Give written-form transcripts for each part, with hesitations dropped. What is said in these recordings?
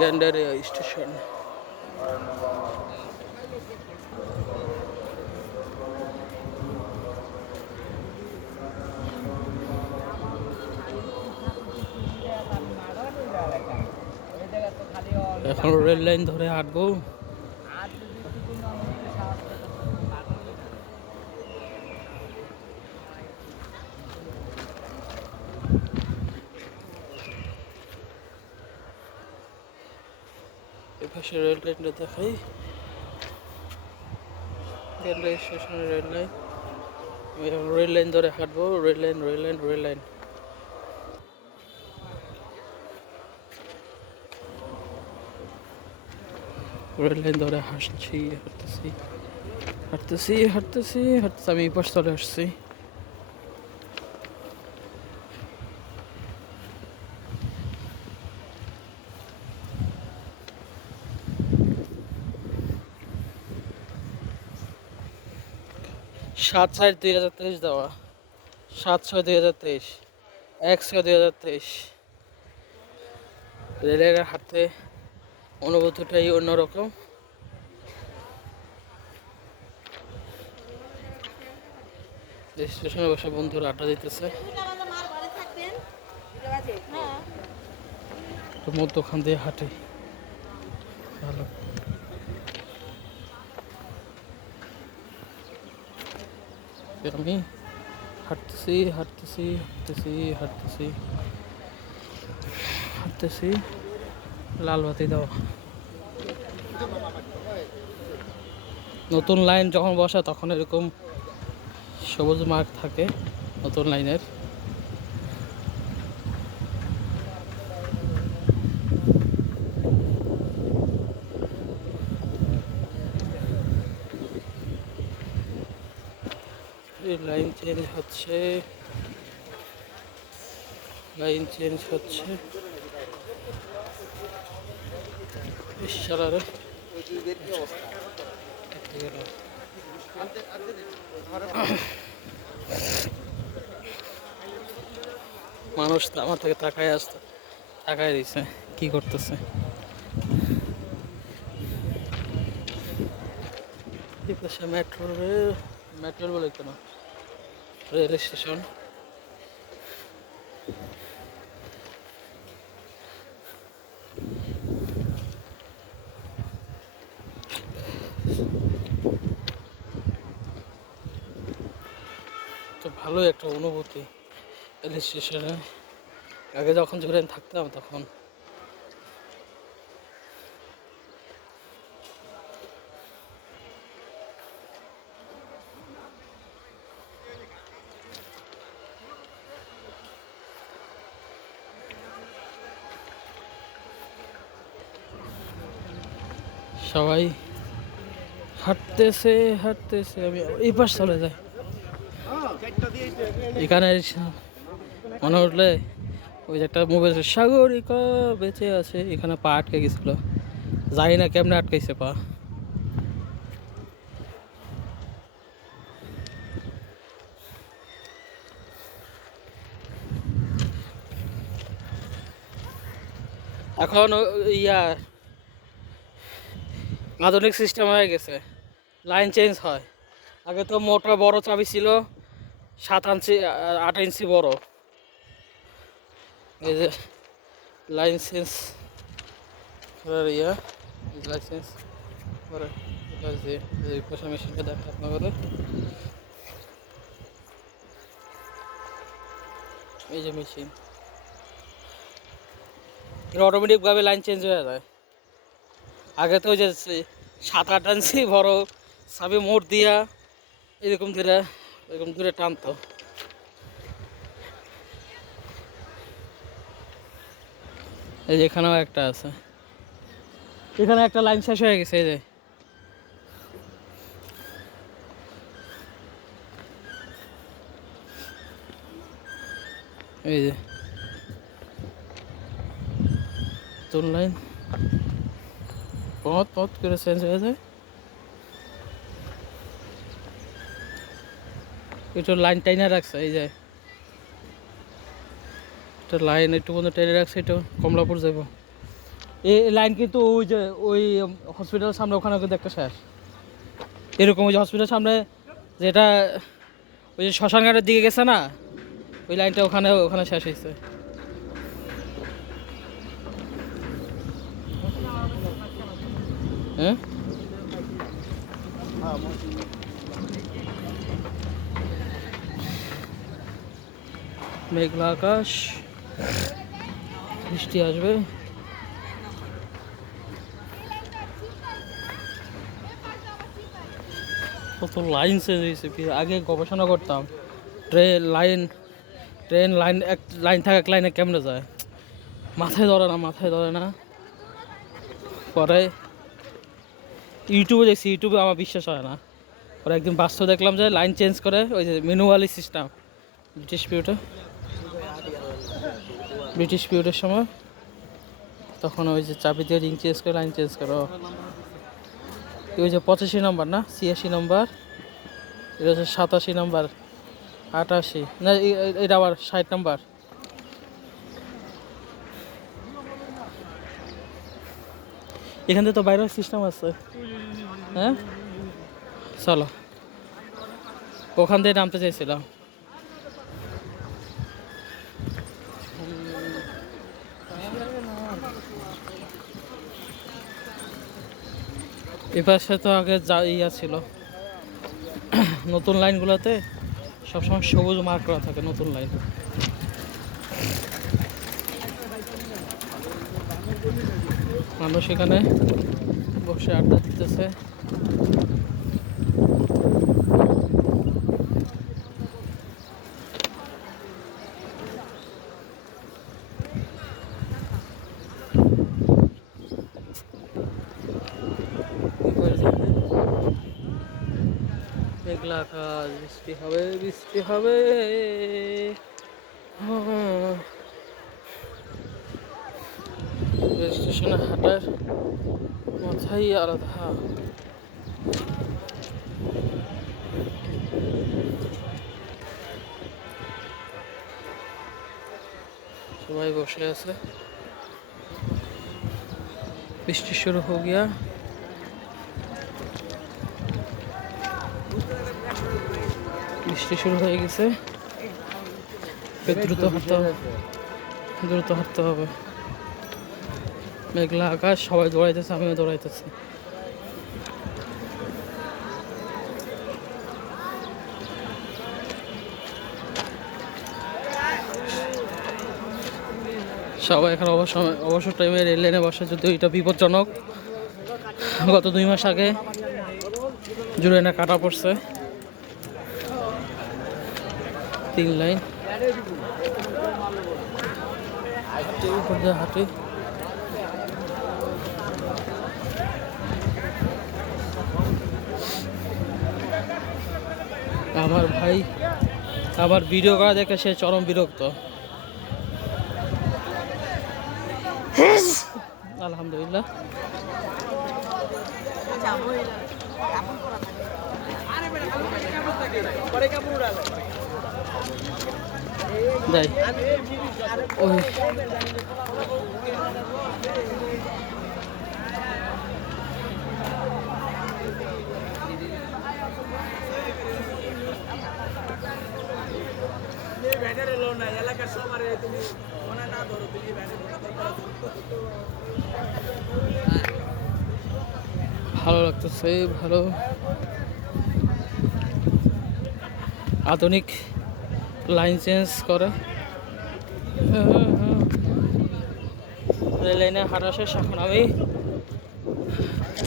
Gendaria station. এখন rail line ধরে হাঁটবো। এপাশে রেল লাইনটা দেখাই, গ্যান্ডারিয়া স্টেশনের রেল লাইন। রেল লাইন ধরে হাঁটবো, rail line rail line rail line. Rail line ধরে হাঁটছি, হাঁটতেছি হাঁটতেছি হাঁটতেছি হাঁটতেছি। আমি এই পাশ চলে আসছি। সাত 4/2023 দেওয়া, 7/6/2023, 1/6/2023। রেলের হাতে অনুভূতিটাই অন্যরকম। স্টেশনে বসে বন্ধুরা আড্ডা দিতেছে। মধ্যখান দিয়ে হাঁটে, ভালো। আমি হাঁটতেছি হাঁটতেছি হাঁটতেছি হাঁটতেছি হাঁটতেছি। লাল বাতি দাও। নতুন লাইন যখন বসে তখন এরকম সবুজ মার্ক থাকে নতুন লাইনের। লাইন চেঞ্জ হচ্ছে, লাইন চেঞ্জ হচ্ছে। ইশারারে মানুষ তো আমার থেকে তাকায় আসতে, তাকায় দিছে কি করতেছে। মেট্রো রেল, মেট্রো বলে কেন, রেল স্টেশন। তো ভালোই একটা অনুভূতি রেল স্টেশনে। আগে যখন যেখানে থাকতাম তখন সবাই হাঁটতেছে হাঁটতেছে। আমি এই পাশ চলে যাই। এখানে মনে উঠলে ওই যে একটা মোবাইল সাগরিকা বেঁচে আছে, এখানে পা আটকে গেছিল, যাই না কেমনে আটকাইছে পা। এখন ইয়া আধুনিক সিস্টেম হয়ে গেছে, লাইন চেঞ্জ হয়। আগে তো মোটা বড় চাবি ছিল, 7 ইঞ্চি 8 ইঞ্চি বড়। এই যে লাইন চেঞ্জ করার ইয়া, লাইসেন্স করে পয়সা মেশিনটা দেখা আপনার। এই যে মেশিন, অটোমেটিকভাবে লাইন চেঞ্জ হয়ে যায়। আগে তো ওই যে 7-8 ইঞ্চি বড় চাবি মোড় দিয়া এরকম দূরে টানতো। এই যে এখানেও একটা আছে, এখানে একটা লাইন শেষ হয়ে গেছে। এই যে এই যে নতুন লাইন পথ পথ করে চেঞ্জ হয়ে যায়। একটু লাইন টাইনে রাখছে, এই যে একটা লাইন একটু পর্যন্ত টেনে রাখছে, এটা কমলাপুর যাব। এই লাইন কিন্তু ওই যে ওই হসপিটালের সামনে ওখানে কিন্তু একটা শেষ, এরকম ওই যে হসপিটালের সামনে যেটা ওই যে শ্মশানঘাটের দিকে গেছে না, ওই লাইনটা ওখানে ওখানে শেষ হয়েছে। হ্যাঁ, মেঘলা আকাশ, বৃষ্টি আসবে। কত লাইন চেঞ্জ হয়েছে, আগে গবেষণা করতাম ট্রেন লাইন এক লাইন থাকে, এক লাইনে কেমনে যায়, মাথায় ধরে না। পরে ইউটিউবে দেখছি, ইউটিউবে আমার বিশ্বাস হয় না, পরে একদিন বাস্তব দেখলাম যে লাইন চেঞ্জ করে ওই যে ম্যানুয়ালি সিস্টেম ব্রিটিশ পিরিয়ডের সময়, তখন ওই যে চাবি দিয়ে রিং চেঞ্জ করে লাইন চেঞ্জ করো। ওই যে 85 নম্বর না 86 নম্বর, এটা হচ্ছে 87 নম্বর, 88 না, এটা আবার 60 নম্বর। এখান থেকে তো বাইরের সিস্টেম আছে। হ্যাঁ চলো, ওখান থেকে নামতে চাইছিলাম। এপাশে তো আগে যা ইয়া ছিল, নতুন লাইনগুলোতে সবসময় সবুজ মার্ক করা থাকে নতুন লাইন। মানুষ এখানে বসে আড্ডা দিতেছে। মেঘলা আকাশ, বৃষ্টি হবে বৃষ্টি হবে। রেল স্টেশনে হাঁটার মাথাই আলাদা। সবাই বসে আছে, বৃষ্টি শুরু হয়ে গিয়া। বৃষ্টি শুরু হয়ে গেছে, দ্রুত হাঁটতে হবে। মেঘলা আকাশ, সবাই দৌড়াইতেছে, আমিও দৌড়াইতেছি। সবাই এখন অবসর টাইমে রেল লাইনে বসে, যদিও এটা বিপজ্জনক। গত 2 মাস আগে জুড়ে কাটা পড়ছে 3 লাইন। হাঁটি আমার ভাই, আমার ভিডিও করা দেখে সে চরম বিরক্ত। আলহামদুলিল্লাহ। যাই ওই ভালো লাগতেছে, ভালো আধুনিক লাইন চেঞ্জ করে। রেল লাইনে হাঁটা শেষ, এখন আমি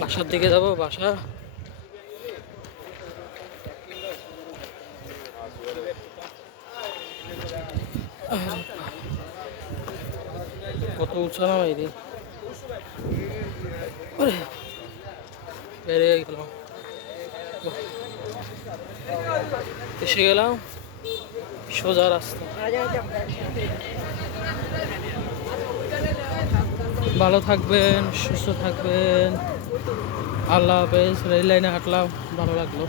বাসার দিকে যাব। বাসা কত উঁচা না বাইরে, বেরিয়ে গেলাম, এসে গেলাম সোজা রাস্তা। ভালো থাকবেন, সুস্থ থাকবেন, আল্লাহ হাফেজ। রেল লাইনে হাঁটলাম, ভালো লাগলো।